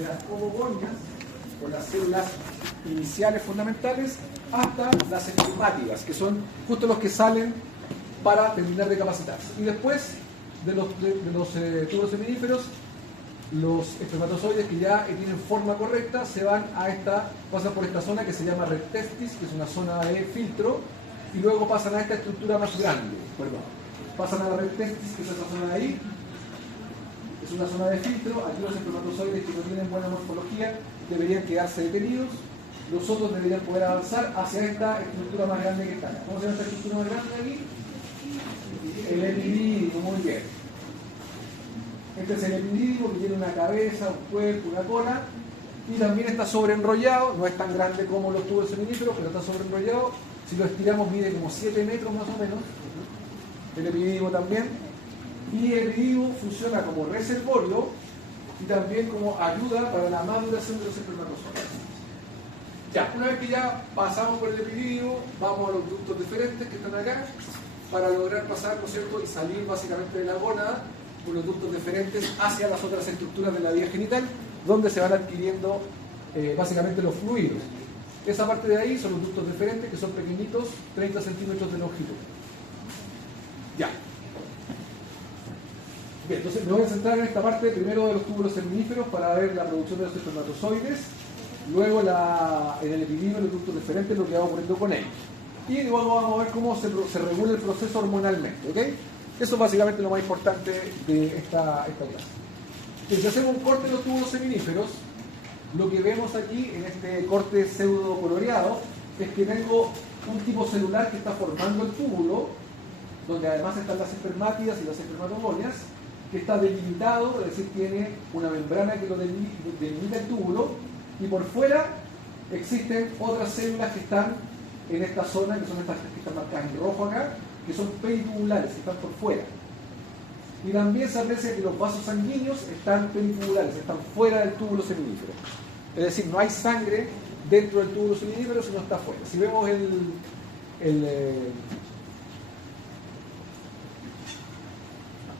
de las ovogonias, o las células iniciales fundamentales, hasta las espermátidas, que son justo los que salen para terminar de capacitarse. Y después de los túbulos seminíferos, los espermatozoides que ya tienen forma correcta se van pasan por esta zona que se llama red testis, que es una zona de filtro, y luego pasan a esta estructura más grande, pasan a la red testis, que es esa zona de ahí, es una zona de filtro. Aquí los espermatozoides que no tienen buena morfología deberían quedarse detenidos, los otros deberían poder avanzar hacia esta estructura más grande que está acá. ¿Cómo se llama esta estructura más grande aquí? El epidídimo, muy bien. Este es el epidídimo, que tiene una cabeza, un cuerpo, una cola, y también está sobreenrollado, no es tan grande como los túbulos seminíferos, pero está sobreenrollado. Si lo estiramos mide como 7 metros más o menos, el epidídimo también, y el epidídimo funciona como reservorio y también como ayuda para la maduración de los espermatozoides. Ya, una vez que ya pasamos por el epidídimo, vamos a los ductos deferentes que están acá, para lograr pasar, ¿no es cierto?, y salir básicamente de la gónada por los ductos deferentes hacia las otras estructuras de la vía genital, donde se van adquiriendo básicamente los fluidos. Esa parte de ahí son los ductos deferentes, que son pequeñitos, 30 centímetros de longitud. Ya. Bien, entonces me voy a centrar en esta parte primero de los túbulos seminíferos para ver la producción de los espermatozoides, luego en el epidídimo, los ductos deferentes, lo que va ocurriendo con ellos. Y luego vamos a ver cómo se regula el proceso hormonalmente, ¿ok? Eso es básicamente lo más importante de esta clase. Si hacemos un corte de los túbulos seminíferos, lo que vemos aquí en este corte pseudo coloreado es que tengo un tipo celular que está formando el túbulo, donde además están las espermátidas y las espermatogonias, que está delimitado, es decir, tiene una membrana que lo delimita el túbulo, y por fuera existen otras células que están en esta zona, que son estas que están marcadas en rojo acá, que son peritubulares, que están por fuera. Y también se aprecia que los vasos sanguíneos están peritubulares, están fuera del túbulo seminífero. Es decir, no hay sangre dentro del túbulo seminífero, sino está fuera. Si vemos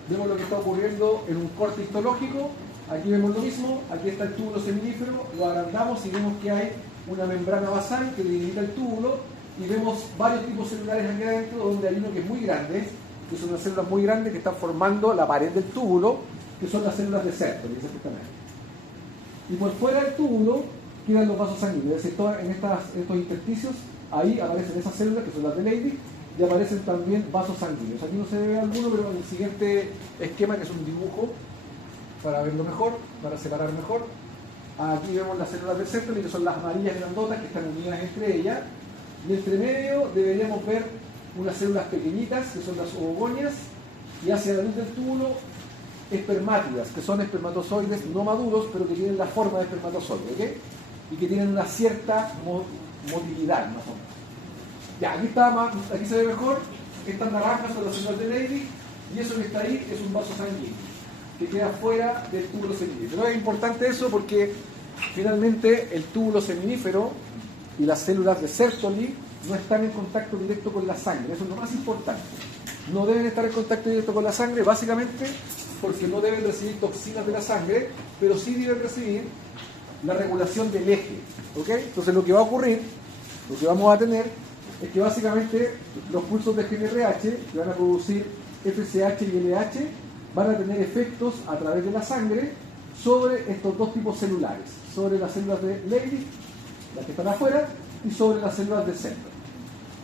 vemos lo que está ocurriendo en un corte histológico, aquí vemos lo mismo, aquí está el túbulo seminífero, lo agrandamos y vemos que hay una membrana basal que delimita el túbulo, y vemos varios tipos celulares aquí adentro, donde hay uno que es muy grande, que son unas células muy grandes que están formando la pared del túbulo, que son las células de Sertoli, que están ahí. Y por fuera del túbulo quedan los vasos sanguíneos, es decir, en estos intersticios, ahí aparecen esas células que son las de Leydig, y aparecen también vasos sanguíneos. Aquí no se ve alguno, pero en el siguiente esquema, que es un dibujo, para verlo mejor, para separar mejor, aquí vemos las células de Sertoli, que son las amarillas grandotas que están unidas entre ellas, y entre medio deberíamos ver unas células pequeñitas, que son las ovogonias, y hacia la luz del túbulo, espermátidas, que son espermatozoides no maduros, pero que tienen la forma de espermatozoide, ¿ok? Y que tienen una cierta motilidad, más o menos. Ya, aquí se ve mejor, estas naranjas son las células de Leydig, y eso que está ahí es un vaso sanguíneo, que queda fuera del túbulo seminífero. Pero es importante eso porque finalmente el túbulo seminífero y las células de Sertoli no están en contacto directo con la sangre, eso es lo más importante. No deben estar en contacto directo con la sangre, básicamente porque no deben recibir toxinas de la sangre, pero sí deben recibir la regulación del eje, ¿ok? Entonces lo que va a ocurrir, lo que vamos a tener, es que básicamente los pulsos de GnRH, que van a producir FSH y LH, van a tener efectos a través de la sangre sobre estos dos tipos celulares, sobre las células de Leydig, las que están afuera, y sobre las células de Sertoli.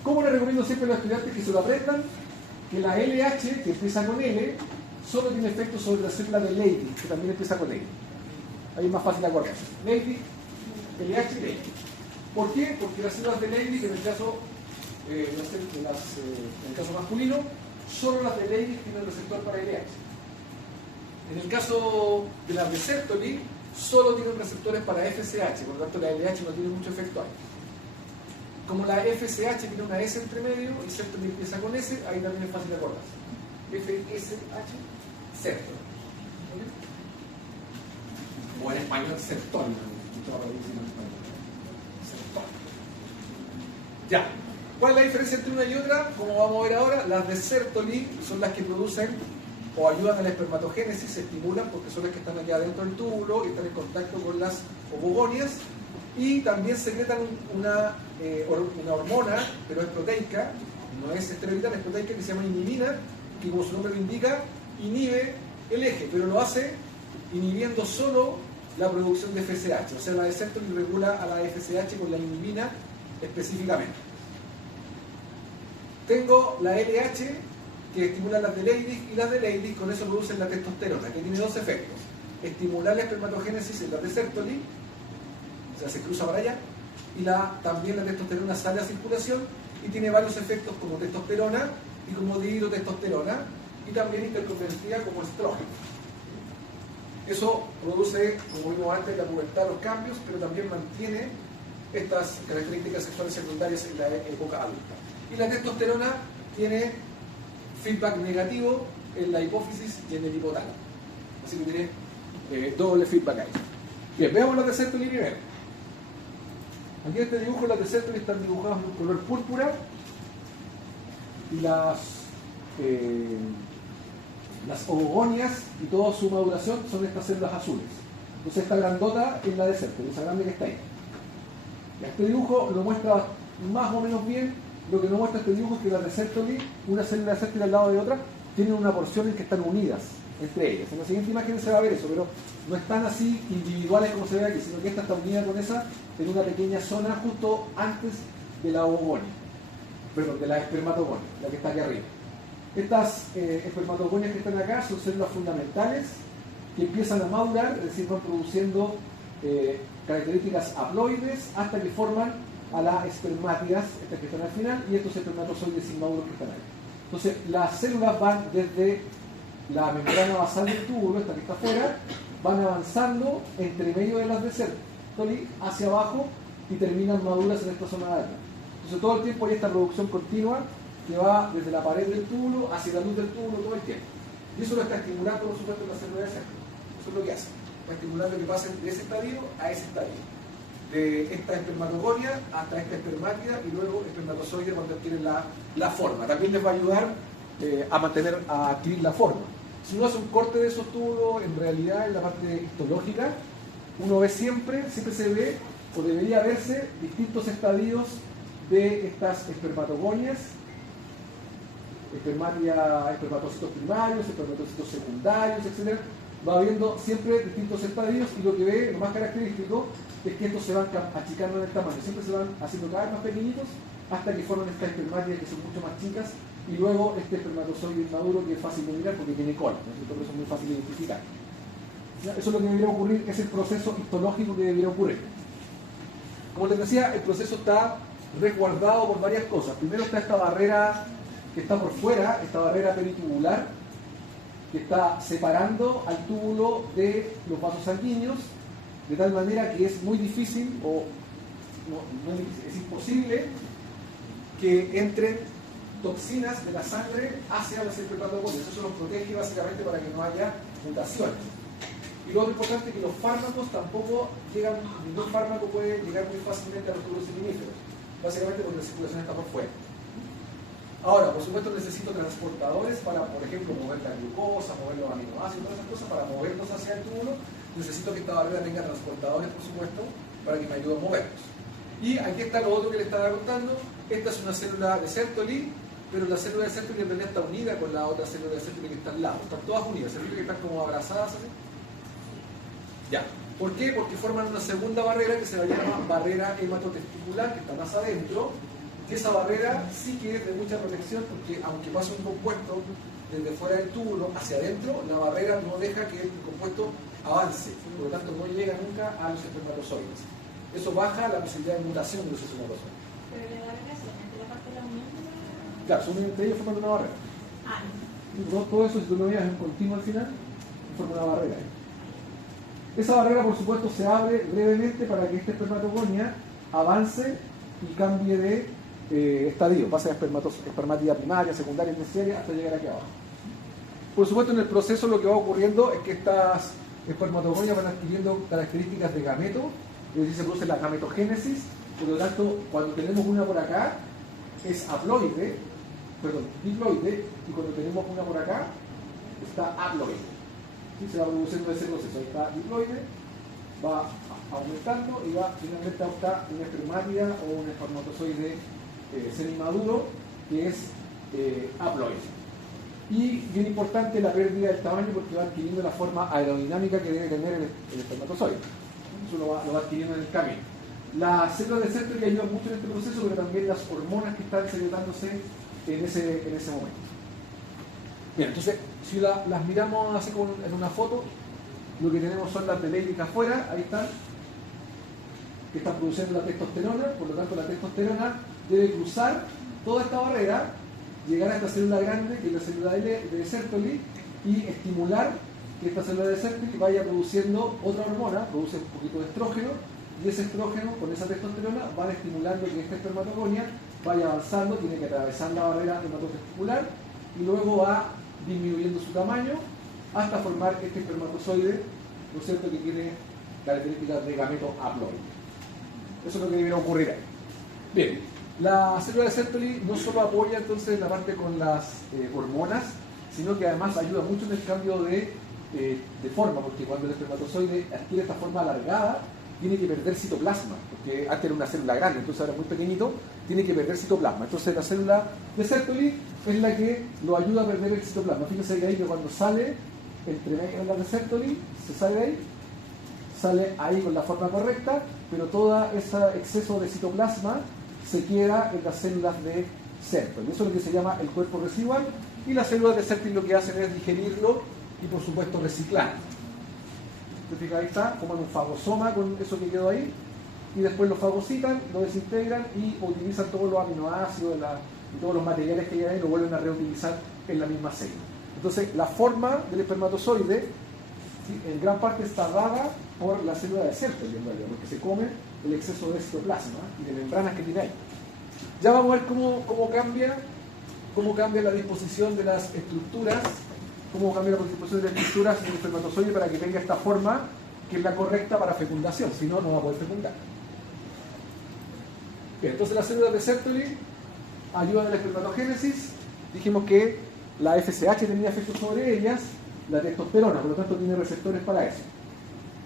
¿Cómo les recomiendo siempre a los estudiantes que se lo aprendan? Que la LH, que empieza con L, solo tiene efectos sobre la célula de Leydig, que también empieza con L. Ahí es más fácil acordarse. Leydig, LH, Leydig. ¿Por qué? Porque las células de Leydig, en el caso masculino, solo las de Leydig tienen receptor para LH. En el caso de las de Sertoli, solo tienen receptores para FSH, por lo tanto la LH no tiene mucho efecto ahí. Como la FSH tiene una S entre medio y Sertoli empieza con S, ahí también es fácil de acordarse. FSH, Sertoli. O en español, Sertoli. Ya. ¿Cuál es la diferencia entre una y otra? Como vamos a ver ahora, las de Sertoli son las que producen o ayudan a la espermatogénesis, se estimulan porque son las que están allá dentro del túbulo y están en contacto con las ovogonias, y también secretan una hormona, pero es proteica, no es esteroidal, es proteica, que se llama inhibina, que como su nombre lo indica, inhibe el eje, pero lo hace inhibiendo solo la producción de FSH, o sea, la de Sertoli regula a la FSH con la inhibina específicamente. Tengo la LH, que estimula las de Leydig, y las de Leydig con eso producen la testosterona, que tiene dos efectos: estimular la espermatogénesis en las de Sertoli, o sea, se cruza para allá, y también la testosterona sale a circulación y tiene varios efectos como testosterona y como dihidrotestosterona, y también interconvertida como estrógeno. Eso produce, como vimos antes, en la pubertad los cambios, pero también mantiene estas características sexuales secundarias en la época adulta. Y la testosterona tiene feedback negativo en la hipófisis y en el hipotálamo. Así que tiene doble feedback ahí. Bien, veamos las de Sertoli primero. Aquí en este dibujo las de Sertoli están dibujadas en un color púrpura y las ovogonias y toda su maduración son estas células azules. Entonces esta grandota es la de Sertoli, esa grande que está ahí. Y este dibujo lo muestra más o menos bien. Lo que no muestra este dibujo es que las de Sertoli, una célula de Sertoli al lado de otra, tienen una porción en que están unidas entre ellas. En la siguiente imagen se va a ver eso, pero no están así individuales como se ve aquí, sino que esta está unida con esa en una pequeña zona justo antes de la ovogonia, perdón, de la espermatogonia, la que está aquí arriba. Estas espermatogonias que están acá son células fundamentales que empiezan a madurar, es decir, van produciendo características haploides hasta que forman a las espermátidas, estas que están al final, y estos espermatozoides inmaduros que están ahí. Entonces, las células van desde la membrana basal del túbulo, esta que está afuera, van avanzando entre medio de las de Sertoli hacia abajo y terminan maduras en esta zona de acá. Entonces, todo el tiempo hay esta producción continua que va desde la pared del túbulo hacia la luz del túbulo todo el tiempo. Y eso lo está estimulando, por supuesto, la célula de Sertoli. Eso es lo que hace. Va estimulando que pasen de ese estadio a ese estadio. De esta espermatogonia hasta esta espermátida y luego espermatozoide cuando adquieren la forma. También les va a ayudar a adquirir la forma. Si uno hace un corte de esos túbulos, en realidad en la parte histológica, uno ve siempre se ve, o debería verse, distintos estadios de estas espermatogonias, espermatocitos primarios, espermatocitos secundarios, etc. Va viendo siempre distintos estadios, y lo que ve, lo más característico, es que estos se van achicando en el tamaño, siempre se van haciendo cada vez más pequeñitos hasta que forman estas espermátidas que son mucho más chicas, y luego este espermatozoide inmaduro que es fácil de mirar porque tiene cola, ¿no? Por eso es muy fácil de identificar. ¿Ya? Eso es lo que debería ocurrir, es el proceso histológico que debería ocurrir. Como les decía, el proceso está resguardado por varias cosas. Primero está esta barrera que está por fuera, esta barrera peritubular, que está separando al túbulo de los vasos sanguíneos, de tal manera que es muy difícil, es imposible que entren toxinas de la sangre hacia las espermatogonias. Eso los protege básicamente para que no haya mutaciones. Y lo otro importante es que los fármacos tampoco llegan, ningún fármaco puede llegar muy fácilmente a los túbulos seminíferos, básicamente porque la circulación está por fuera. Ahora, por supuesto, necesito transportadores para, por ejemplo, mover la glucosa, mover los aminoácidos, todas esas cosas, para moverlos hacia el túbulo. Necesito que esta barrera tenga transportadores, por supuesto, para que me ayude a moverlos. Y aquí está lo otro que le estaba contando. Esta es una célula de Sertoli, pero la célula de Sertoli en realidad está unida con la otra célula de Sertoli que está al lado. Están todas unidas, se ve que están como abrazadas así. Ya. ¿Por qué? Porque forman una segunda barrera que se llama barrera hematotesticular, que está más adentro. Que esa barrera sí que es de mucha protección, porque aunque pase un compuesto desde fuera del túbulo hacia adentro, la barrera no deja que el compuesto avance, por lo tanto no llega nunca a los espermatozoides. Eso baja la posibilidad de mutación de los espermatozoides. ¿Pero la barrera es solamente la parte de la unión? Claro, son entre ellos forman una barrera. Todo eso, si tú lo veas en continuo al final, forma una barrera. Esa barrera, por supuesto, se abre brevemente para que esta espermatogonia avance y cambie de estadio, pasa de espermátida primaria, secundaria, terciaria, hasta llegar aquí abajo. Por supuesto, en el proceso lo que va ocurriendo es que estas espermatogonias van adquiriendo características de gameto, es decir, se produce la gametogénesis. Por lo tanto, cuando tenemos una por acá es diploide, y cuando tenemos una por acá está haploide. ¿Sí? Se va produciendo ese proceso. Ahí está diploide, va aumentando y va finalmente a optar una espermátida o un espermatozoide semimaduro que es haploide. Y bien importante la pérdida del tamaño porque va adquiriendo la forma aerodinámica que debe tener el espermatozoide. Eso lo va adquiriendo en el camino. Las células de Sertoli ayudan mucho en este proceso, pero también las hormonas que están secretándose en ese momento. Bien, entonces, si las miramos así como en una foto, lo que tenemos son las de Leydig afuera, ahí están, que están produciendo la testosterona, por lo tanto la testosterona debe cruzar toda esta barrera, llegar a esta célula grande, que es la célula de Sertoli, y estimular que esta célula de Sertoli vaya produciendo otra hormona, produce un poquito de estrógeno, y ese estrógeno con esa testosterona van estimulando que esta espermatogonia vaya avanzando, tiene que atravesar la barrera hematotesticular y luego va disminuyendo su tamaño hasta formar este espermatozoide, ¿no es cierto?, que tiene características de gameto haploide. Eso es lo que debería ocurrir ahí. Bien, la célula de Sertoli no solo apoya entonces la parte con las hormonas, sino que además ayuda mucho en el cambio de forma, porque cuando el espermatozoide adquiere esta forma alargada, tiene que perder citoplasma, porque antes era una célula grande, entonces ahora es muy pequeñito, tiene que perder citoplasma. Entonces la célula de Sertoli es la que lo ayuda a perder el citoplasma. Fíjense que ahí que cuando sale entre medio de la de Sertoli, se sale de ahí, sale ahí con la forma correcta, pero todo ese exceso de citoplasma se queda en las células de Sertoli. Eso es lo que se llama el cuerpo residual, y las células de Sertoli lo que hacen es digerirlo y por supuesto reciclar. Ahí está, toman un fagosoma con eso que quedó ahí y después lo fagocitan, lo desintegran y utilizan todos los aminoácidos y todos los materiales que hay ahí, lo vuelven a reutilizar en la misma célula. Entonces la forma del espermatozoide, ¿sí?, en gran parte está dada por la célula de Sertoli, en realidad, porque se come el exceso de citoplasma y de membranas que tiene ahí. Ya vamos a ver cómo cambia la disposición de las estructuras, cómo cambia la disposición de las estructuras en el espermatozoide para que tenga esta forma que es la correcta para fecundación, si no, no va a poder fecundar. Bien, entonces las células de Sertoli ayudan en la espermatogénesis. Dijimos que la FSH tenía efectos sobre ellas, la testosterona, por lo tanto tiene receptores para eso.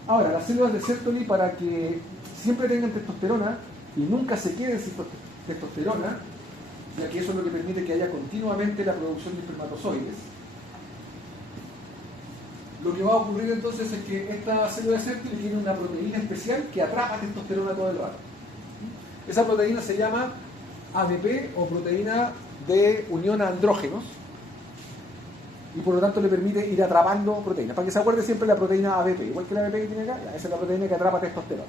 Ahora, las células de Sertoli, para que siempre tengan testosterona y nunca se queden sin testosterona, ya que eso es lo que permite que haya continuamente la producción de espermatozoides, lo que va a ocurrir entonces es que esta célula de Sertoli tiene una proteína especial que atrapa testosterona todo el rato. Esa proteína se llama ADP, o proteína de unión a andrógenos, y por lo tanto le permite ir atrapando proteínas. Para que se acuerde siempre la proteína ADP, igual que la ADP que tiene acá, esa es la proteína que atrapa testosterona.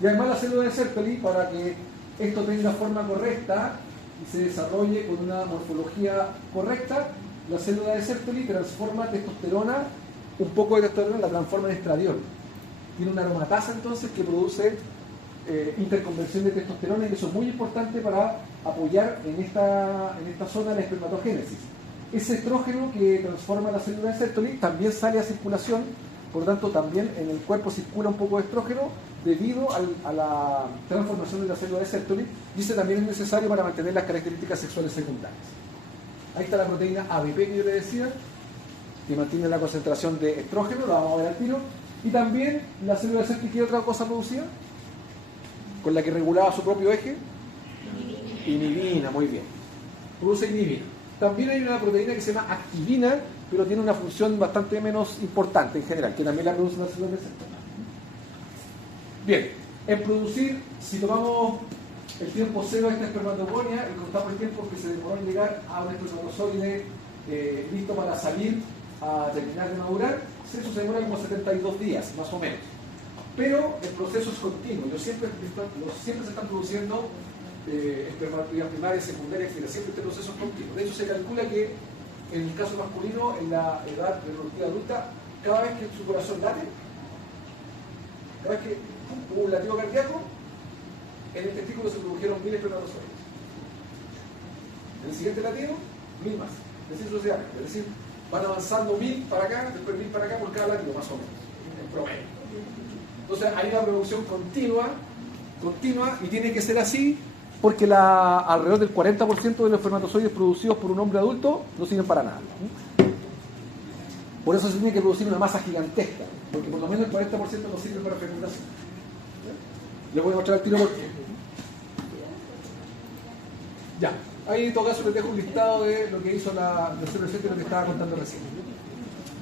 Y además la célula de Sertoli, para que esto tenga forma correcta y se desarrolle con una morfología correcta, la célula de Sertoli transforma testosterona, un poco de testosterona la transforma en estradiol. Tiene una aromatasa entonces que produce interconversión de testosterona, y eso es muy importante para apoyar en esta zona la espermatogénesis. Ese estrógeno que transforma la célula de Sertoli también sale a circulación, por lo tanto también en el cuerpo circula un poco de estrógeno debido a la transformación de la célula de Sertoli, y ese también es necesario para mantener las características sexuales secundarias. Ahí está la proteína ABP que yo le decía, que mantiene la concentración de estrógeno, la vamos a ver al tiro, y también la célula de Sertoli, ¿qué otra cosa producía? Con la que regulaba su propio eje, inhibina, muy bien, produce inhibina. También hay una proteína que se llama activina, pero tiene una función bastante menos importante en general, que también la produce la célula de Sertoli. Bien, en producir, si tomamos el tiempo cero de esta espermatogonia y contamos el tiempo que se demoró en llegar a un espermatozoide listo para salir a terminar de madurar, eso se demora como 72 días, más o menos. Pero el proceso es continuo, siempre se están produciendo espermatozoides primarias, secundarias, etcétera. Siempre este proceso es continuo. De hecho, se calcula que en el caso masculino, en la edad reproductiva adulta, cada vez que su corazón late, cada vez que hubo un latido cardíaco, en el testículo se produjeron 1000 espermatozoides. En el siguiente latido, 1000 más. Es decir, sucesivamente. Es decir, van avanzando 1000 para acá, después 1000 para acá por cada latido, más o menos, en promedio. Entonces hay una producción continua, y tiene que ser así porque alrededor del 40% de los espermatozoides producidos por un hombre adulto no sirven para nada. Por eso se tiene que producir una masa gigantesca, porque por lo menos el 40% no sirve para fecundación. Les voy a mostrar el tiro por qué. Ya, ahí en todo caso les dejo un listado de lo que hizo la CRC y lo que estaba contando recién.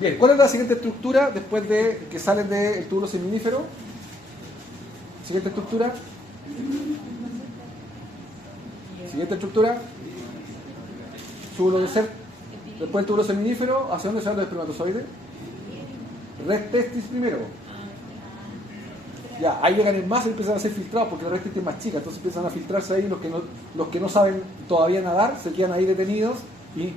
Bien, ¿cuál es la siguiente estructura después de que salen del túbulo seminífero? Siguiente estructura. Siguiente estructura. Túbulo de ser. Después el túbulo seminífero, ¿hacia dónde se van los espermatozoides? Red testis primero. Ya, ahí llegan en masa y empiezan a ser filtrados porque la red testis es más chica, entonces empiezan a filtrarse ahí los que no saben todavía nadar, se quedan ahí detenidos y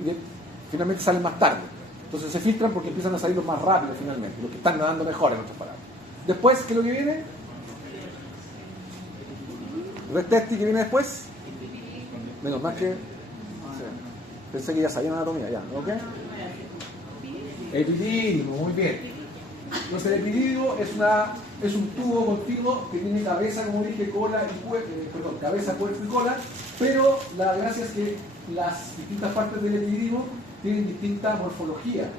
finalmente salen más tarde. Entonces se filtran porque empiezan a salir los más rápido finalmente, los que están nadando mejor en otras palabras. Después, ¿qué es lo que viene? Red testis, ¿qué viene después? Menos más que... Pensé que ya sabían anatomía, ya, ¿ok? Epidídimo, muy bien. Entonces el epidídimo es un tubo continuo que tiene cabeza, como dije, cola y cabeza, cuerpo y cola, pero la gracia es que las distintas partes del epidídimo tienen distinta morfología.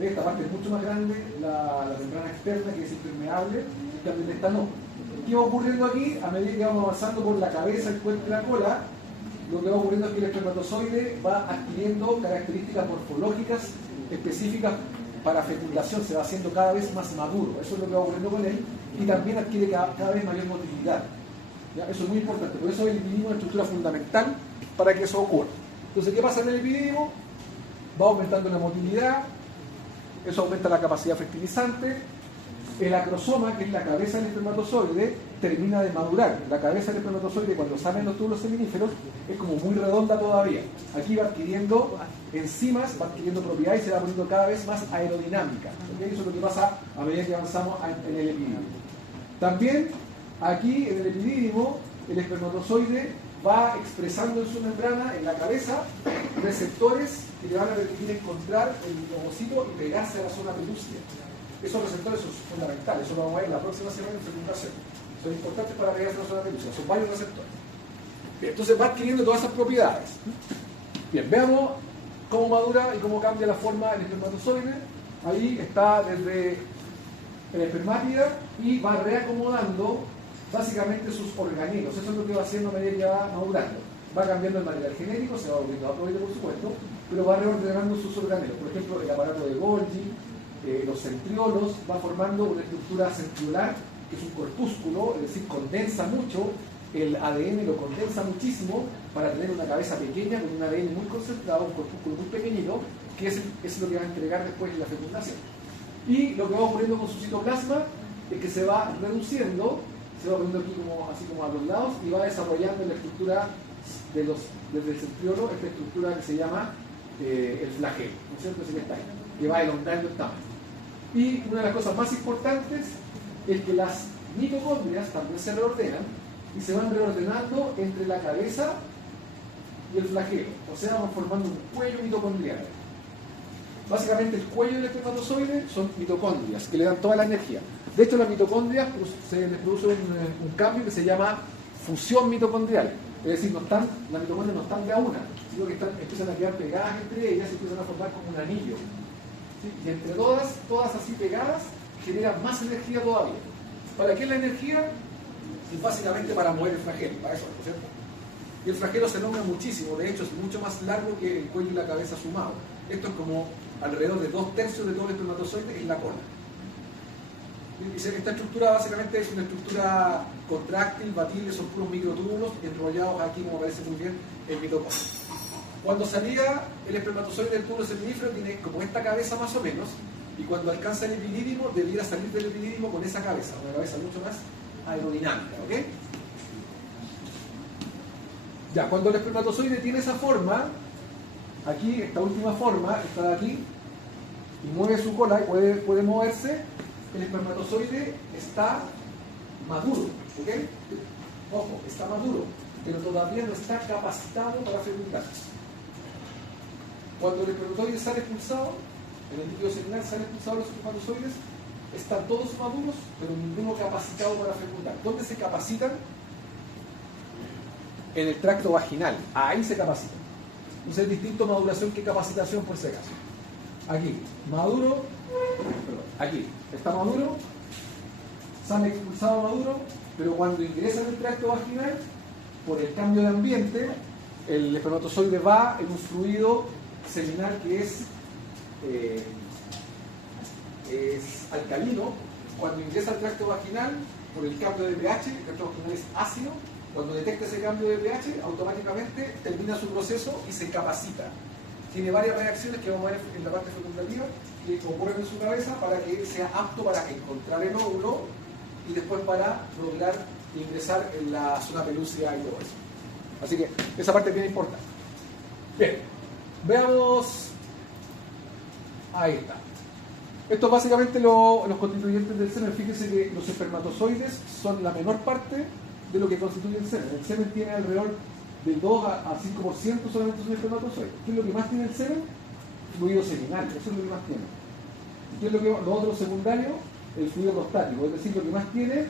Esta parte es mucho más grande, la membrana externa, que es impermeable, en cambio esta no. ¿Qué va ocurriendo aquí? A medida que vamos avanzando por la cabeza, el cuerpo y la cola, lo que va ocurriendo es que el espermatozoide va adquiriendo características morfológicas específicas para fecundación, se va haciendo cada vez más maduro, eso es lo que va ocurriendo con él, y también adquiere cada vez mayor motilidad. ¿Ya? Eso es muy importante, por eso el epidídimo es una estructura fundamental para que eso ocurra. Entonces, ¿qué pasa en el epidídimo? Va aumentando la motilidad, eso aumenta la capacidad fertilizante, el acrosoma, que es la cabeza del espermatozoide, termina de madurar. La cabeza del espermatozoide, cuando salen los túbulos seminíferos, es como muy redonda todavía. Aquí va adquiriendo enzimas, va adquiriendo propiedades y se va poniendo cada vez más aerodinámica. ¿Okay? Eso es lo que pasa a medida que avanzamos en el epidídimo. También, aquí en el epidídimo, el espermatozoide va expresando en su membrana, en la cabeza, receptores que le van a permitir encontrar el ovocito y pegarse a la zona pelúcida. Esos receptores son fundamentales, eso lo vamos a ver la próxima semana en fecundación. Son importantes para pegarse a la zona pelúcida, son varios receptores. Bien, entonces va adquiriendo todas esas propiedades. Bien, veamos cómo madura y cómo cambia la forma del espermatozoide. Ahí está desde el espermátida y va reacomodando básicamente sus organelos. Eso es lo que va haciendo a medida que va madurando. Va cambiando el material genético, se va volviendo haploide por supuesto, pero va reordenando sus organelos. Por ejemplo, el aparato de Golgi, los centriolos, va formando una estructura centriolar, que es un corpúsculo, es decir, condensa mucho, el ADN lo condensa muchísimo para tener una cabeza pequeña con un ADN muy concentrado, un corpúsculo muy pequeñito, que es lo que va a entregar después en la fecundación. Y lo que va ocurriendo con su citoplasma es que se va reduciendo, se va poniendo aquí así como a los lados y va desarrollando la estructura desde el centriolo, esta estructura que se llama el flagelo, ¿no es cierto? Así que está ahí, que va elongando el tamaño. Y una de las cosas más importantes es que las mitocondrias también se reordenan y se van reordenando entre la cabeza y el flagelo, o sea, van formando un cuello mitocondrial. Básicamente el cuello del espermatozoide son mitocondrias que le dan toda la energía. De hecho, las mitocondrias se les produce un cambio que se llama fusión mitocondrial. Es decir, las mitocondrias no están de a una, sino que empiezan a quedar pegadas entre ellas y empiezan a formar como un anillo. ¿Sí? Y entre todas así pegadas, generan más energía todavía. ¿Para qué es la energía? Y básicamente para mover el flagelo, para eso, ¿no es cierto? Y el flagelo se elonga muchísimo, de hecho es mucho más largo que el cuello y la cabeza sumado. Esto es como alrededor de 2/3 de todo el espermatozoide en la cola. Esta estructura básicamente es una estructura contráctil, batible, son puros microtúbulos enrollados aquí, como parece muy bien, en mitocondria. Cuando salía el espermatozoide del túbulo seminífero tiene como esta cabeza más o menos, y cuando alcanza el epidídimo debiera salir del epidídimo con esa cabeza, una cabeza mucho más aerodinámica, ¿ok? Ya, cuando el espermatozoide tiene esa forma, aquí, esta última forma, está de aquí, y mueve su cola y puede moverse, el espermatozoide está maduro, ¿ok? Ojo, está maduro, pero todavía no está capacitado para fecundar. Cuando el espermatozoide sale expulsado, en el líquido seminal sale expulsado los espermatozoides, están todos maduros, pero ninguno capacitado para fecundar. ¿Dónde se capacitan? En el tracto vaginal, ahí se capacitan. Entonces es distinto maduración que capacitación por si acaso. aquí, maduro, perdón, aquí, está maduro, sale expulsado maduro, pero cuando ingresa en el tracto vaginal, por el cambio de ambiente, el espermatozoide va en un fluido seminal que es alcalino. Cuando ingresa al tracto vaginal, por el cambio de pH, el tracto vaginal es ácido, cuando detecta ese cambio de pH, automáticamente termina su proceso y se capacita. Tiene varias reacciones que vamos a ver en la parte fecundativa que ocurren en su cabeza para que sea apto para encontrar el óvulo y después para lograr ingresar en la zona pelúcida y todo eso. Así que esa parte es bien importante. Bien, veamos. Ahí está. Esto es básicamente los constituyentes del semen. Fíjense que los espermatozoides son la menor parte de lo que constituye el semen. El semen tiene alrededor del 2 a 5% solamente son espermatozoides. ¿Qué es lo que más tiene el semen? Fluido seminal, eso es lo que más tiene. ¿Qué es lo otro secundario? El fluido prostático, es decir, lo que más tiene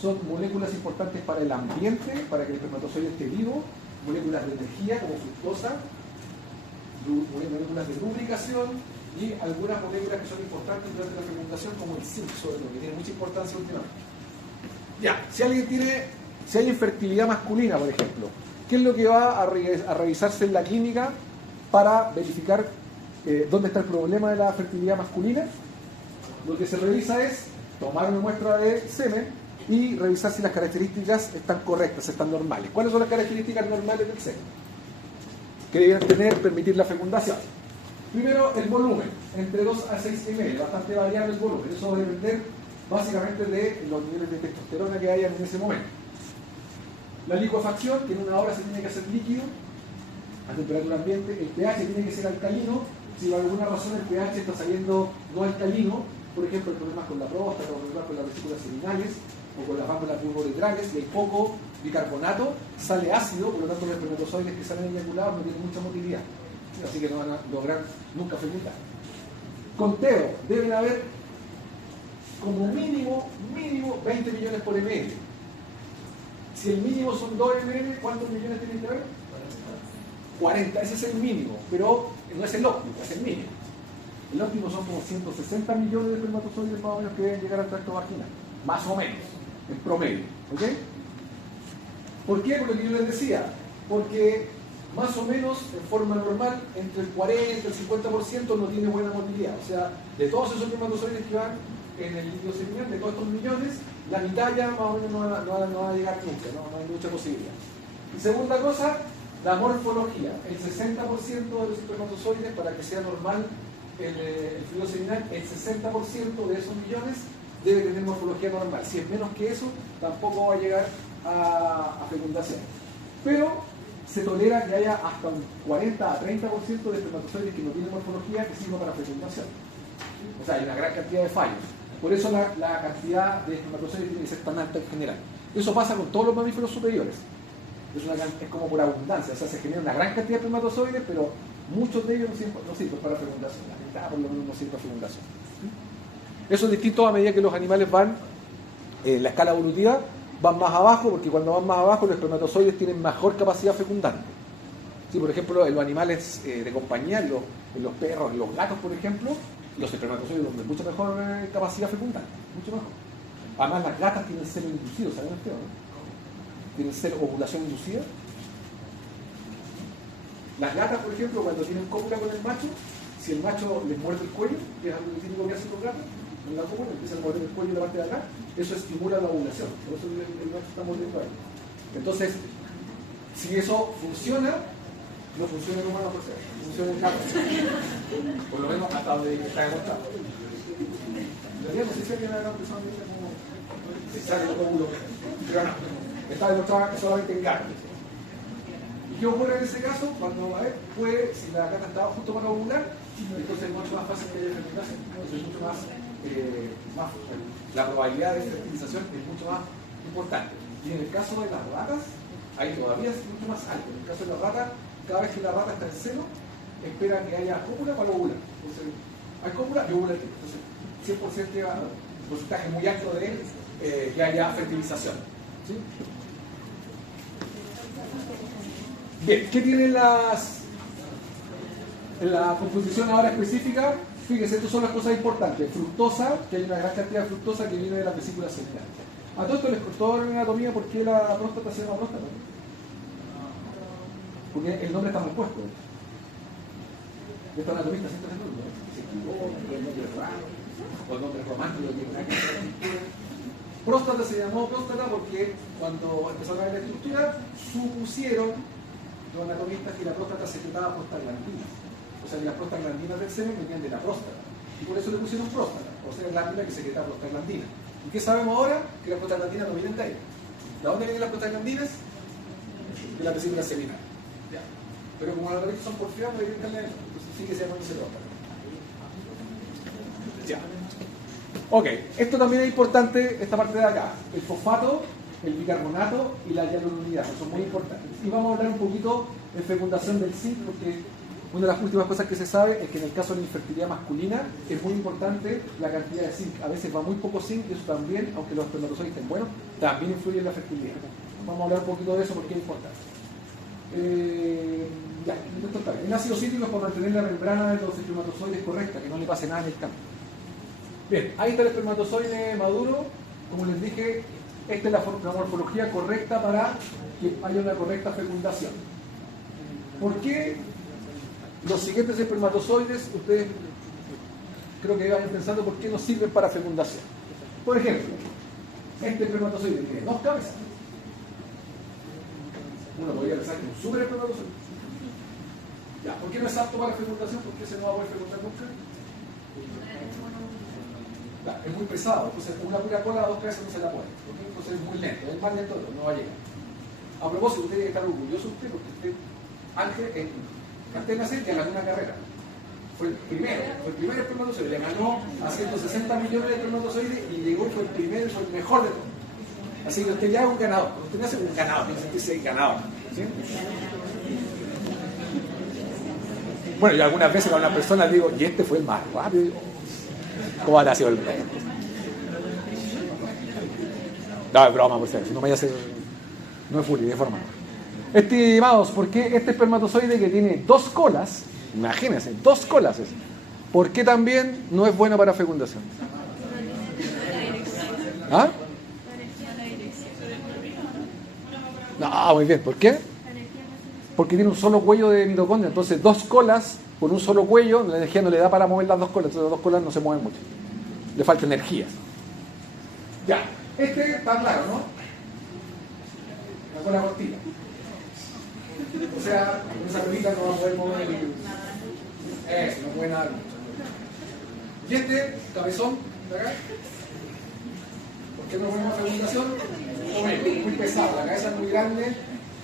son moléculas importantes para el ambiente, para que el espermatozoide esté vivo, moléculas de energía como fructosa, moléculas de lubricación y algunas moléculas que son importantes durante la fecundación como el zinc, sobre todo, que tiene mucha importancia últimamente. Ya, si hay infertilidad masculina, por ejemplo, ¿qué es lo que va a revisarse en la clínica para verificar dónde está el problema de la fertilidad masculina? Lo que se revisa es tomar una muestra de semen y revisar si las características están correctas, están normales. ¿Cuáles son las características normales del semen? Que deben permitir la fecundación. Primero, el volumen, entre 2 a 6 ml, bastante variable el volumen. Eso va a depender básicamente de los niveles de testosterona que hayan en ese momento. La licuefacción, que en una hora se tiene que hacer líquido a temperatura ambiente. El pH tiene que ser alcalino. Si por alguna razón el pH está saliendo no alcalino, por ejemplo, el problema con la próstata, o problemas con las vesículas seminales, o con las válvulas pulmonitrales, y hay poco bicarbonato, sale ácido, por lo tanto los espermatozoides que salen eyaculados no tienen mucha motilidad. Así que no van a lograr nunca fecundar. Conteo, deben haber como mínimo 20 millones por ml. Si el mínimo son 2 ml, ¿cuántos millones tienen que haber? 40, ese es el mínimo, pero no es el óptimo, es el mínimo. El óptimo son como 160 millones de espermatozoides más o menos que deben llegar al tracto vaginal, más o menos, en promedio. ¿Ok? ¿Por qué? Por lo que yo les decía, porque más o menos en forma normal entre el 40 y el 50% no tiene buena motilidad. O sea, de todos esos espermatozoides que van en el líquido seminal, de todos estos millones, la mitad ya más o menos no va a llegar nunca, no hay mucha posibilidad. Y segunda cosa, la morfología. El 60% de los espermatozoides, para que sea normal el fluido seminal, el 60% de esos millones debe tener morfología normal. Si es menos que eso, tampoco va a llegar a fecundación. Pero se tolera que haya hasta un 40 a 30% de espermatozoides que no tienen morfología que sirva para fecundación. O sea, hay una gran cantidad de fallos. Por eso la cantidad de espermatozoides tiene que ser tan alta en general. Eso pasa con todos los mamíferos superiores. Es como por abundancia, o sea, se genera una gran cantidad de espermatozoides, pero muchos de ellos no sirven para fecundación. La mitad por lo menos no sirve para fecundación. Eso es distinto a medida que los animales van, la escala evolutiva, van más abajo, porque cuando van más abajo los espermatozoides tienen mejor capacidad fecundante. Sí, por ejemplo, en los animales de compañía, en los perros, en los gatos, por ejemplo, los espermatozoides tienen mucha mejor capacidad fecundante, mucho mejor. Además, las gatas tienen celo inducido, ¿saben ustedes? ¿No? Tienen ovulación inducida. Las gatas, por ejemplo, cuando tienen cópula con el macho, si el macho les muerde el cuello, que es algo típico que hacen los gatos, en la cópula empiezan a morder el cuello de la parte de acá, eso estimula la ovulación, por eso el macho está mordiendo ahí. Entonces, si eso funciona, no funciona en humanos, funciona en gatos. Por lo menos hasta donde está demostrado. En realidad, no sé si alguien ha empezado a decir como se sale el óvulo, pero no. Está demostrado solamente en gatos. ¿Y qué ocurre en ese caso? Cuando si la gata estaba justo para ovular, entonces es mucho más fácil que haya fertilización. Entonces es mucho más, la probabilidad de fertilización es mucho más importante. Y en el caso de las ratas, ahí todavía es mucho más alto. En el caso de las ratas, cada vez que la rata está en celo, espera que haya cópula para ovular. Entonces, hay cópula y ovula. Entonces, 100% un porcentaje muy alto de que haya fertilización. ¿Sí? Bien, ¿qué tienen en la composición ahora específica? Fíjense, estas son las cosas importantes. Fructosa, que hay una gran cantidad de fructosa que viene de las vesículas seminales. A todo esto les costó en anatomía por qué la próstata se llama próstata. Porque el nombre está mal puesto. Estos anatomistas siempre se equivocan, ¿no? Se equivocan, el nombre es raro, o el nombre es romántico. Próstata se llamó próstata porque cuando empezaron a ver la estructura, supusieron los anatomistas que la próstata secretaba prostaglandinas. O sea, que las prostaglandinas del semen venían de la próstata. Y por eso le pusieron próstata, o sea, glándula que secreta prostaglandinas. ¿Y qué sabemos ahora? Que las prostaglandinas no vienen de ahí. ¿De dónde vienen las prostaglandinas? De la vesícula seminal. Ya. Pero como los anatomistas son porfiados, hay que buscarle eso. Entonces sí que se llama próstata. Ya. Ok, esto también es importante, esta parte de acá. El fosfato, el bicarbonato y la hialuronidasa son muy importantes. Y vamos a hablar un poquito de fecundación del zinc, porque una de las últimas cosas que se sabe es que en el caso de la infertilidad masculina es muy importante la cantidad de zinc. A veces va muy poco zinc y eso también, aunque los espermatozoides estén buenos, también influye en la fertilidad. Vamos a hablar un poquito de eso porque es importante. El ácido cítrico es por mantener la membrana de los espermatozoides correcta, que no le pase nada en el campo. Bien, ahí está el espermatozoide maduro. Como les dije, esta es la morfología correcta para que haya una correcta fecundación. ¿Por qué los siguientes espermatozoides, ustedes creo que vayan pensando por qué no sirven para fecundación? Por ejemplo, este espermatozoide tiene 2 cabezas. Uno podría pensar que es un super espermatozoide. Ya, ¿por qué no es apto para fecundación? ¿Por qué se no va a poder fecundar nunca? Es muy pesado, entonces con una pura cola a 2 cabezas no se la puede, ¿okay? Entonces es muy lento, es más lento, no va a llegar. A propósito, usted tiene que estar orgulloso usted porque usted, Ángel, antes de nacer, ya ganó una carrera. Fue el primer espermatozoide, le ganó a 160 millones de espermatozoides y llegó, fue el primero, fue el mejor de todos. Así que usted ya es un ganador, usted nace un ganador, tiene que sentirse ganador. ¿Sí? Bueno, yo algunas veces con una persona digo, y este fue el más rápido. ¿Cómo ha sido el rey? No, es broma, por cierto. Si no me vaya a hacer. No es fully, de forma. Estimados, ¿por qué este espermatozoide que tiene 2 colas, imagínense, 2 colas es, ¿por qué también no es bueno para fecundación? ¿Ah? No, muy bien, ¿por qué? Porque tiene un solo cuello de mitocondria, entonces 2 colas con un solo cuello, la energía no le da para mover las 2 colas, entonces las 2 colas no se mueven mucho, le falta energía. Ya, este está claro, ¿no? La cola cortita. O sea, esa colita no va a poder mover eso, no puede nada. Y este cabezón de acá, ¿por qué no ponemos fecundación? Muy pesado, la cabeza es muy grande,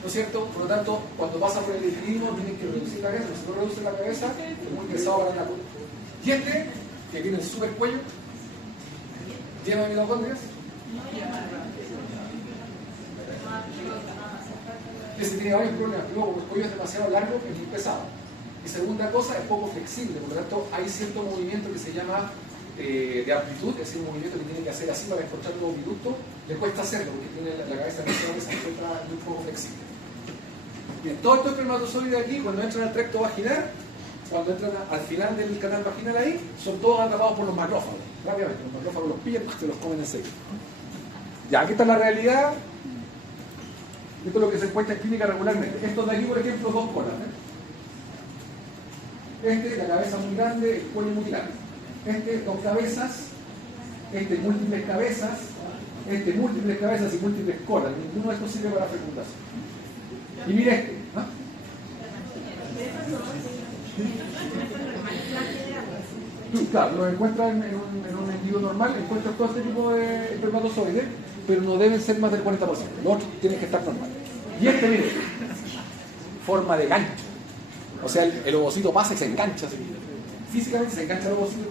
¿no es cierto? Por lo tanto, cuando pasa por el equilibrio, tienen que reducir la cabeza. Si no reduce la cabeza, es muy pesado para la cola. Y este, que tiene el super cuello, lleno de mitocondrias. Ese tiene varios problemas. Primero, porque el cuello es demasiado largo, es muy pesado. Y segunda cosa, es poco flexible. Por lo tanto, hay cierto movimiento que se llama de amplitud, es decir, un movimiento que tiene que hacer así para encontrar un conducto. Le cuesta hacerlo porque tiene la cabeza que se encuentra muy poco flexible. Bien, todos estos espermatozoides aquí, cuando entran al tracto vaginal, cuando entran al final del canal vaginal ahí, son todos atrapados por los macrófagos. Rápidamente, los macrófagos los pillan y se los comen enseguida. Ya, aquí está la realidad. Esto es lo que se encuentra en clínica regularmente. Estos de aquí, por ejemplo, 2 colas. La cabeza muy grande, el cuello muy grande. 2 cabezas, múltiples cabezas, múltiples cabezas y múltiples colas. Ninguno de estos sirve para fecundación. Y mira este. ¿Ah? Claro, lo encuentran en un individuo normal, encuentran todo este tipo de espermatozoides, pero no deben ser más del 40%. Los otros tienen que estar normales. Y mire, forma de gancho. O sea, el ovocito pasa y se engancha. Así. Físicamente se engancha el ovocito.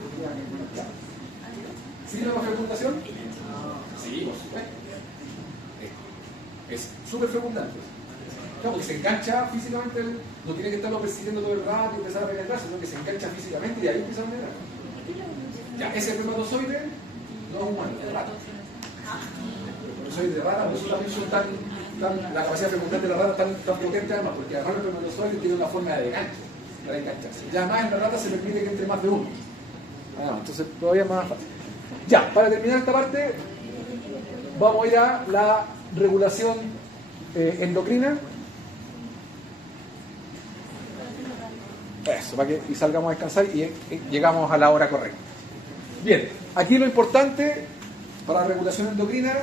¿Sirve para fecundación? Sí, por supuesto. Es súper fecundante. Claro, porque se engancha físicamente, no tiene que estarlo persiguiendo todo el rato y empezar a penetrar, sino que se engancha físicamente y ahí empieza a penetrar. Ya, ese espermatozoide no es humano, es rata. Los espermatozoides de rata, por eso también son la capacidad fecundante de la rata tan potente además, porque además los espermatozoides tienen una forma de gancho, para engancharse. Y además en la rata se permite que entre más de uno. Ah, entonces todavía más fácil. Ya, para terminar esta parte, vamos a ir a la regulación endocrina. Eso, para que y salgamos a descansar y llegamos a la hora correcta. Bien, aquí lo importante para la regulación endocrina,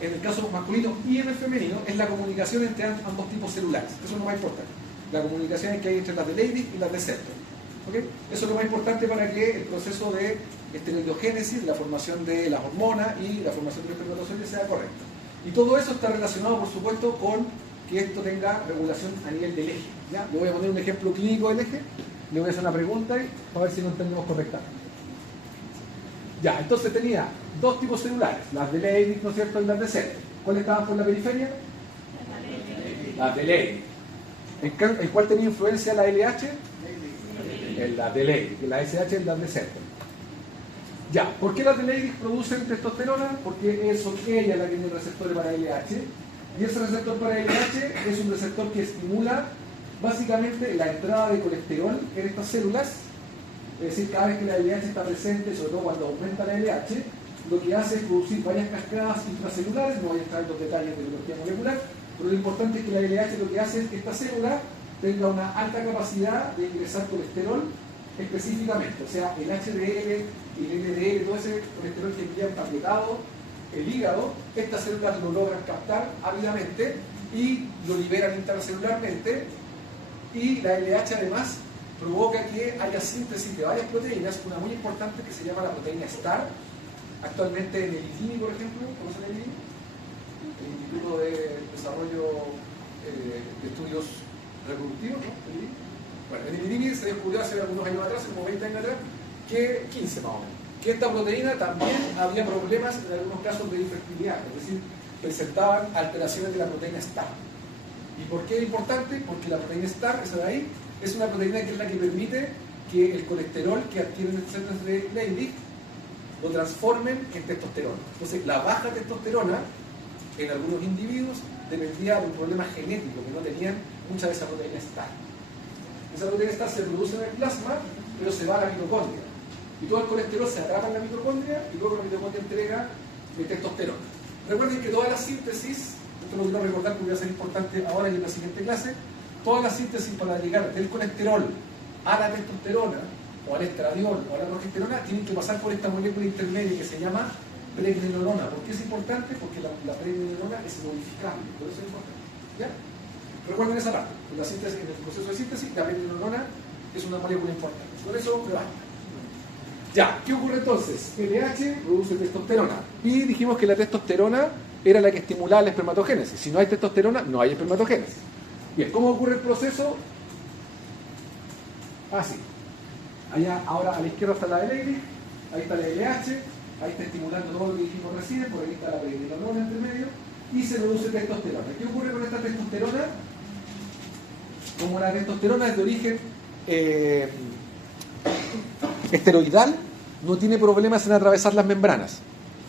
en el caso masculino y en el femenino, es la comunicación entre ambos tipos celulares. Eso es lo más importante. La comunicación que hay entre las de Leydig y las de Sertoli. ¿Okay? Eso es lo más importante para que el proceso de esteroidogénesis, la formación de las hormonas y la formación de espermatozoides sea correcta. Y todo eso está relacionado, por supuesto, con que esto tenga regulación a nivel del eje. ¿Ya? Le voy a poner un ejemplo clínico del eje, le voy a hacer una pregunta y a ver si lo entendemos correctamente. Ya, entonces tenía dos tipos celulares, las de Leydig, ¿no es cierto?, y las de Sertoli. ¿Cuáles estaban por la periferia? Las de Leydig. ¿En cuál tenía influencia la LH? En las de Leydig, y la SH en las de Sertoli. Ya, ¿por qué las de Leydig producen testosterona? Porque son ellas las que tienen receptores para LH, y ese receptor para LH es un receptor que estimula básicamente la entrada de colesterol en estas células. Es decir, cada vez que la LH está presente, sobre todo cuando aumenta la LH, lo que hace es producir varias cascadas intracelulares. No voy a entrar en los detalles de biología molecular, pero lo importante es que la LH lo que hace es que esta célula tenga una alta capacidad de ingresar colesterol específicamente, o sea, el HDL y el LDL, todo ese colesterol que envía empaquetado el hígado, estas células lo logran captar ávidamente y lo liberan intracelularmente, y la LH además provoca que haya síntesis de varias proteínas, una muy importante que se llama la proteína STAR. Actualmente en el INDIMI, por ejemplo, ¿conocen el INDIMI? El Instituto de Desarrollo de Estudios Reproductivos, ¿no? ¿El INDIMI? Bueno, en el INDIMI se descubrió hace algunos años atrás, como 20 años atrás, que 15 más o menos, que esta proteína también había problemas en algunos casos de infertilidad, es decir, presentaban alteraciones de la proteína STAR. ¿Y por qué es importante? Porque la proteína STAR, esa de ahí, es una proteína que es la que permite que el colesterol que adquieren estas células de Leydig lo transformen en testosterona. Entonces, la baja testosterona en algunos individuos dependía de un problema genético, que no tenían mucha de esa proteína STAR. Esa proteína STAR se produce en el plasma, pero se va a la mitocondria. Y todo el colesterol se atrapa en la mitocondria y luego la mitocondria entrega testosterona. Recuerden que toda la síntesis, esto lo quiero recordar porque va a ser importante ahora y en la siguiente clase, toda la síntesis para llegar del colesterol a la testosterona, o al estradiol, o a la progesterona, tienen que pasar por esta molécula intermedia que se llama pregnenolona. ¿Por qué es importante? Porque la pregnenolona es modificable, por eso es importante. ¿Ya? Recuerden esa parte, en la síntesis, en el proceso de síntesis, la pregnenolona es una molécula importante. Con eso me basta. Ya, ¿qué ocurre entonces? LH produce testosterona. Y dijimos que la testosterona era la que estimulaba la espermatogénesis. Si no hay testosterona, no hay espermatogénesis. Bien, ¿cómo ocurre el proceso? Así. Allá, ahora a la izquierda está la de Leydig, ahí está la LH, ahí está estimulando todo lo que dijimos recién, por ahí está la pregnenolona entre medio, y se produce testosterona. ¿Qué ocurre con esta testosterona? Como la testosterona es de origen esteroidal, no tiene problemas en atravesar las membranas.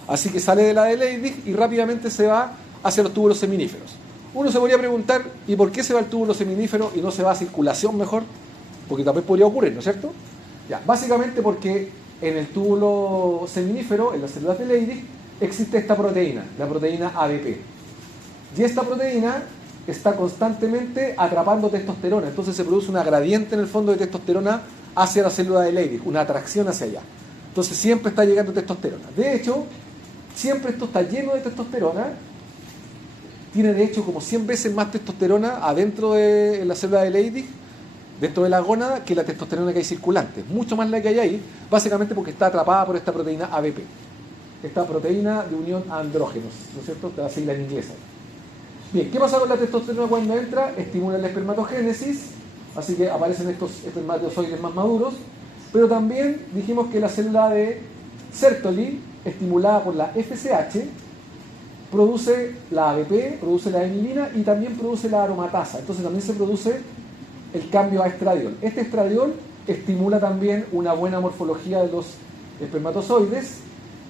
Así que sale de la de Leydig y rápidamente se va hacia los túbulos seminíferos. Uno se podría preguntar, ¿y por qué se va al túbulo seminífero y no se va a circulación mejor? Porque también podría ocurrir, ¿no es cierto? Ya, básicamente porque en el túbulo seminífero, en las células de Leydig, existe esta proteína, la proteína ADP. Y esta proteína está constantemente atrapando testosterona, entonces se produce una gradiente en el fondo de testosterona hacia la célula de Leydig, una atracción hacia allá. Entonces siempre está llegando testosterona. De hecho, siempre esto está lleno de testosterona. Tiene de hecho como 100 veces más testosterona adentro de la célula de Leydig, dentro de la gónada, que la testosterona que hay circulante. Mucho más la que hay ahí, básicamente porque está atrapada por esta proteína ABP. Esta proteína de unión a andrógenos, ¿no es cierto? Te va a seguir la en inglés. Bien, ¿qué pasa con la testosterona cuando entra? Estimula la espermatogénesis, así que aparecen estos espermatozoides más maduros, pero también dijimos que la célula de Sertoli, estimulada por la FSH, produce la ABP, produce la hemilina y también produce la aromatasa. Entonces también se produce el cambio a estradiol. Este estradiol estimula también una buena morfología de los espermatozoides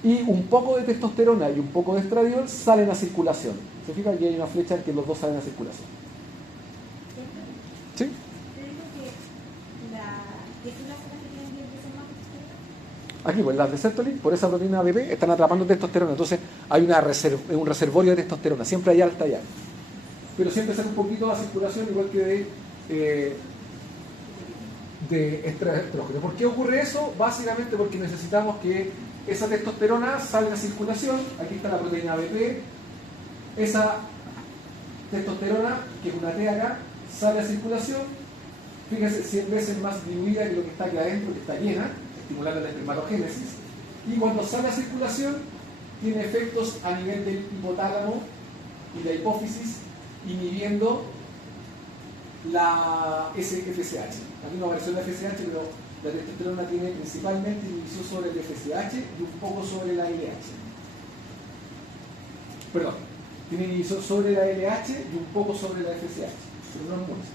y un poco de testosterona y un poco de estradiol salen a circulación. ¿Se fijan? Aquí hay una flecha en que los dos salen a circulación. ¿Sí? Aquí, pues las de Sertolin, por esa proteína ABP, están atrapando testosterona. Entonces hay un reservorio de testosterona, siempre hay alta allá. Pero siempre sale un poquito a circulación, igual que de estrógeno. ¿Por qué ocurre eso? Básicamente porque necesitamos que esa testosterona salga a circulación. Aquí está la proteína ABP. Esa testosterona, que es una T acá, sale a circulación. Fíjense, 100 veces más diluida que lo que está aquí adentro, que está llena, estimulando la espermatogénesis. Y cuando sale a circulación, tiene efectos a nivel del hipotálamo y la hipófisis, inhibiendo la FSH. Aquí no apareció la FSH, pero la testosterona tiene principalmente inhibición sobre el FSH y un poco sobre la LH. Perdón, tiene inhibición sobre la LH y un poco sobre la FSH, pero no es mucho.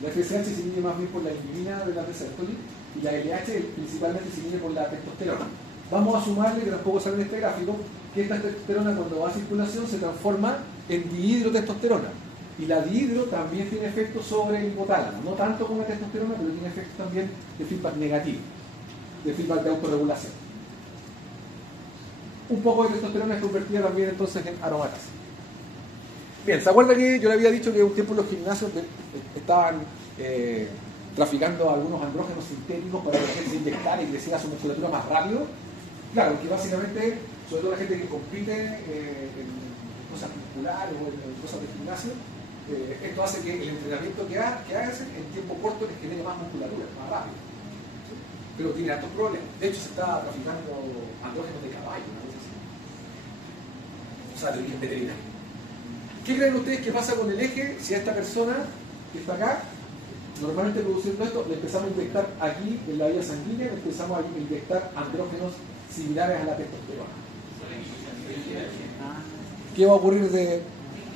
La FSH se inhibe más bien por la inhibina de la Sertolin y la LH principalmente se inhibe por la testosterona. Vamos a sumarle, que tampoco sale en este gráfico, que esta testosterona cuando va a circulación se transforma en dihidrotestosterona. Y la dihidro también tiene efectos sobre el hipotálamo, no tanto como la testosterona, pero tiene efectos también de feedback negativo, de feedback de autorregulación. Un poco de testosterona es convertida también entonces en aromatasa. Bien, ¿se acuerda que yo le había dicho que un tiempo en los gimnasios estaban traficando algunos andrógenos sintéticos para que la gente se inyectara y creciera su musculatura más rápido? Claro, que básicamente, sobre todo la gente que compite en cosas musculares o en cosas de gimnasio, esto hace que el entrenamiento que hagas en tiempo corto les genere más musculatura, más rápido. ¿Sí? Pero tiene altos problemas. De hecho, se está traficando andrógenos de caballo, una cosa así. O sea, de origen veterinario. ¿Qué creen ustedes que pasa con el eje si a esta persona que está acá, normalmente produciendo esto, le empezamos a inyectar aquí en la vía sanguínea, le empezamos a inyectar andrógenos similares a la testosterona? ¿Qué va a ocurrir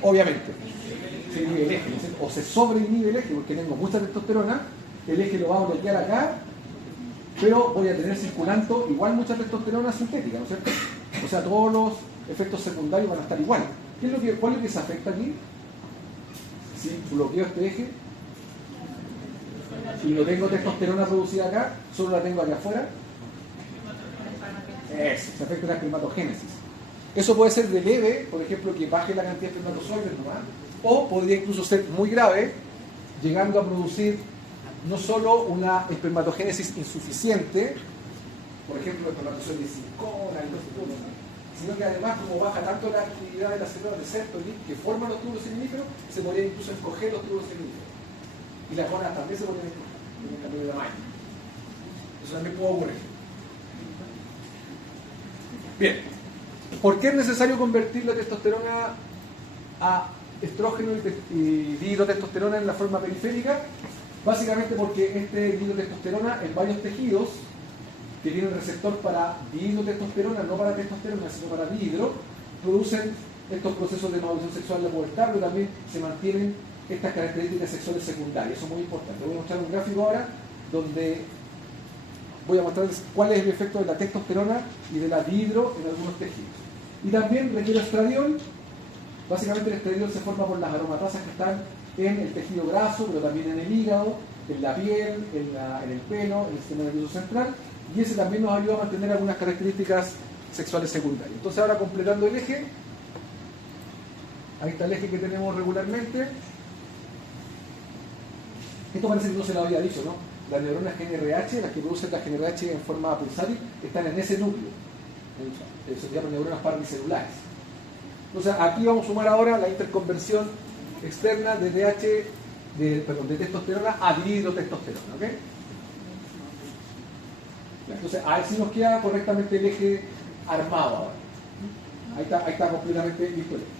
obviamente? Se inhibe el eje, o se sobreinhibe el eje porque tengo mucha testosterona, el eje lo va a bloquear acá, pero voy a tener circulando igual mucha testosterona sintética, ¿no es cierto? O sea, todos los efectos secundarios van a estar igual. ¿Cuál es lo que se afecta aquí? Si bloqueo este eje y no tengo testosterona producida acá, solo la tengo acá afuera, eso, se afecta la espermatogénesis. Eso puede ser de leve, por ejemplo, que baje la cantidad de espermatozoides nomás, o podría incluso ser muy grave, llegando a producir no solo una espermatogénesis insuficiente, por ejemplo, espermatozoides sin cola y no sé cómo, sino que además, como baja tanto la actividad de las células de Sertolin que forman los túbulos seminíferos, se podrían incluso encoger los túbulos seminíferos. Y las gonas también se podrían encoger, en el cambio de tamaño. Eso también puede ocurrir. Bien, ¿por qué es necesario convertir la testosterona a estrógeno y dihidrotestosterona en la forma periférica? Básicamente porque este dihidrotestosterona en varios tejidos que tienen receptor para dihidrotestosterona, no para testosterona, sino para dihidro, producen estos procesos de maduración sexual de la pubertad, pero también se mantienen estas características sexuales secundarias. Eso es muy importante. Voy a mostrar un gráfico ahora donde voy a mostrarles cuál es el efecto de la testosterona y de la dihidro en algunos tejidos. Y también requiere estradiol. Básicamente el estradiol se forma por las aromatasas que están en el tejido graso, pero también en el hígado, en la piel, en el pelo, en el sistema nervioso central, y ese también nos ayuda a mantener algunas características sexuales secundarias. Entonces ahora completando el eje, ahí está el eje que tenemos regularmente. Esto parece que no se lo había dicho, ¿no? Las neuronas GNRH, las que producen la GNRH en forma pulsátil, están en ese núcleo. Eso se llama neuronas parvicelulares. Entonces aquí vamos a sumar ahora la interconversión externa de de testosterona a dihidrotestosterona, ¿ok? Entonces ahí sí nos queda correctamente el eje armado ahora. Ahí está completamente listo el eje.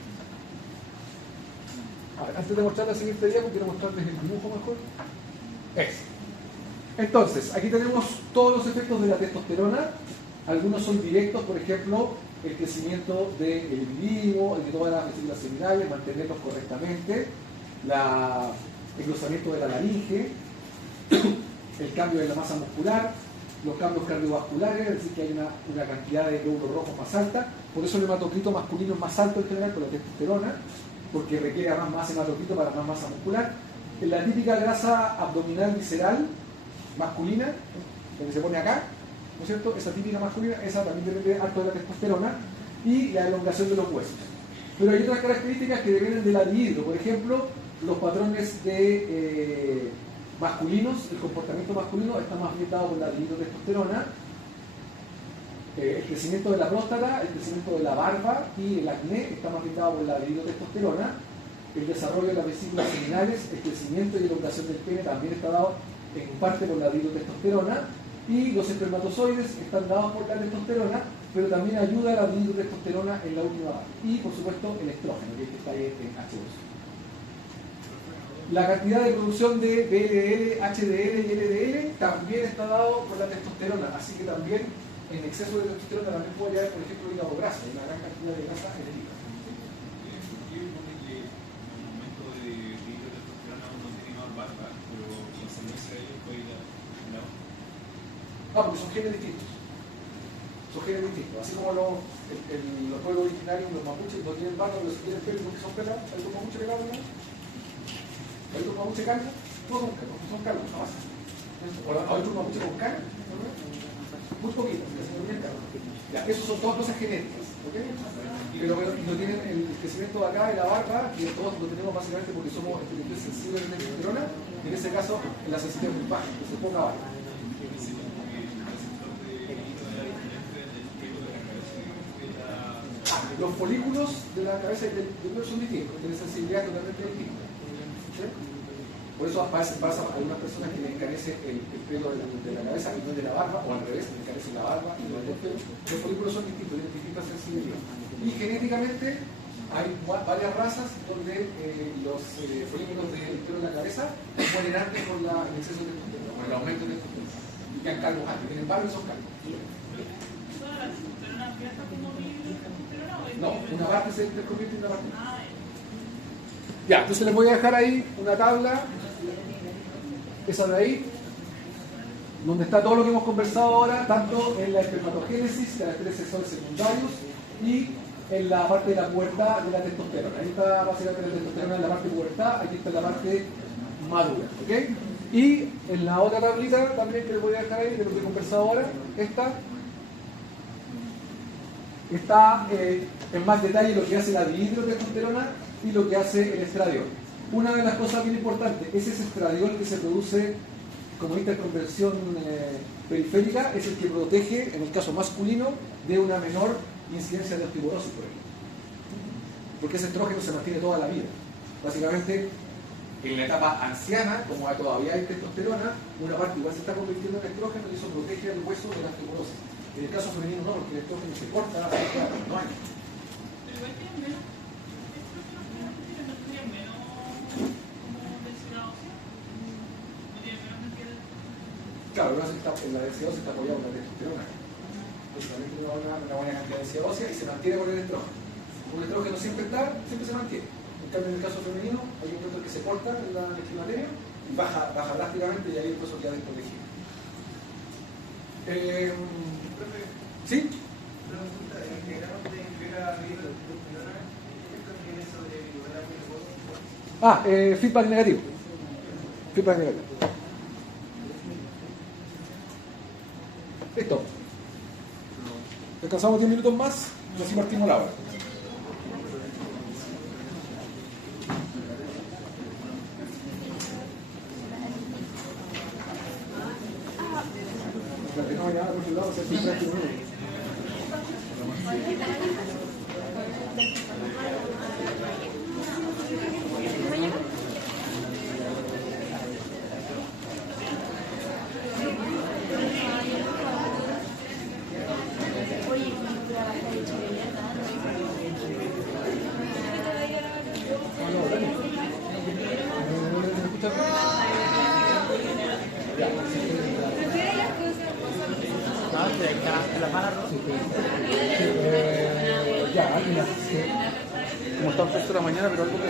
A ver, antes de mostrar la siguiente diapo, quiero mostrarles el dibujo mejor. Entonces, aquí tenemos todos los efectos de la testosterona. Algunos son directos, por ejemplo, el crecimiento del individuo, el de todas las vesículas seminales, mantenerlos correctamente, el engrosamiento de la laringe, el cambio de la masa muscular, los cambios cardiovasculares, es decir, que hay una cantidad de glóbulos rojos más alta. Por eso el hematocrito masculino es más alto en general por la testosterona, porque requiere más hematocrito para más masa muscular. la típica grasa abdominal visceral masculina, lo que se pone acá, ¿no es cierto? Esa típica masculina, esa también depende harto de la testosterona y la elongación de los huesos. Pero hay otras características que dependen de la dihidro. Por ejemplo, los patrones de masculinos, el comportamiento masculino está más orientado por la dihidrotestosterona, el crecimiento de la próstata, el crecimiento de la barba y el acné está más orientado por la dihidrotestosterona, el desarrollo de las vesículas seminales, el crecimiento y elongación del pene también está dado en parte por la dihidrotestosterona, y los espermatozoides están dados por la testosterona, pero también ayuda a la dihidrotestosterona en la última parte. Y por supuesto el estrógeno, que está ahí en H2. La cantidad de producción de VLL, HDL y LDL también está dado por la testosterona, así que también en exceso de testosterona también puede haber, por ejemplo, hígado grasa, una gran cantidad de grasa en el hígado. Porque son genes distintos. Son genes distintos. Así como los pueblos originarios, los mapuches, no tienen barba, pero si tienen pelo porque son pelas, hay los mapuches que hablan, hay los mapuches calvos, todos son calvos, no más. Hay otros mapuches con cara, muy poquitos, ya, esos son todas cosas genéticas, ¿okay? Pero no tienen el crecimiento de acá y la barba, que todos lo tenemos básicamente porque somos sensibles de testosterona, y en ese caso la sensibilidad es muy baja, que se ponga barba. Los folículos de la cabeza y del pelo son distintos, tienen sensibilidad totalmente distinta. ¿Sí? Por eso pasa a algunas personas que le encarece el pelo de la cabeza y no de la barba, o al revés, le encarece la barba y no el pelo. Los folículos son distintos, tienen distintas sensibilidades. Y genéticamente hay varias razas donde los folículos del pelo de la cabeza mueren antes por el exceso de testosterona, por el aumento de testosterona. Y quedan calvos antes, tienen barba y son calvos. No, una parte se interconvierte y una parte no. Ya, entonces les voy a dejar ahí una tabla, esa de ahí, donde está todo lo que hemos conversado ahora, tanto en la espermatogénesis, caracteres sexuales secundarios, y en la parte de la pubertad de la testosterona. Ahí está básicamente la testosterona en la parte de pubertad, aquí está en la parte madura, ¿ok? Y en la otra tablita también que les voy a dejar ahí, de lo que he conversado ahora, esta está en más detalle lo que hace la dihidrotestosterona y lo que hace el estradiol. Una de las cosas bien importantes es ese estradiol que se produce como interconversión periférica, es el que protege, en el caso masculino, de una menor incidencia de osteoporosis, por ejemplo. Porque ese estrógeno se mantiene toda la vida. Básicamente, en la etapa anciana, como todavía hay testosterona, una parte igual se está convirtiendo en estrógeno y eso protege el hueso de la osteoporosis. En el caso femenino no, porque el estrógeno se corta hace 4 años. Claro, la densidad ósea está apoyada por la testosterona. Entonces también tiene una buena cantidad de densidad ósea y se mantiene por el estrógeno. Un estrógeno siempre se mantiene. En cambio, en el caso femenino, hay un momento que se corta en la climateria y baja drásticamente y ahí el hueso queda desprotegido. ¿Sí? Feedback negativo. Feedback negativo. Listo. Descansamos 10 minutos más y así partimos la hora. Como está puesto de la mañana, pero algo que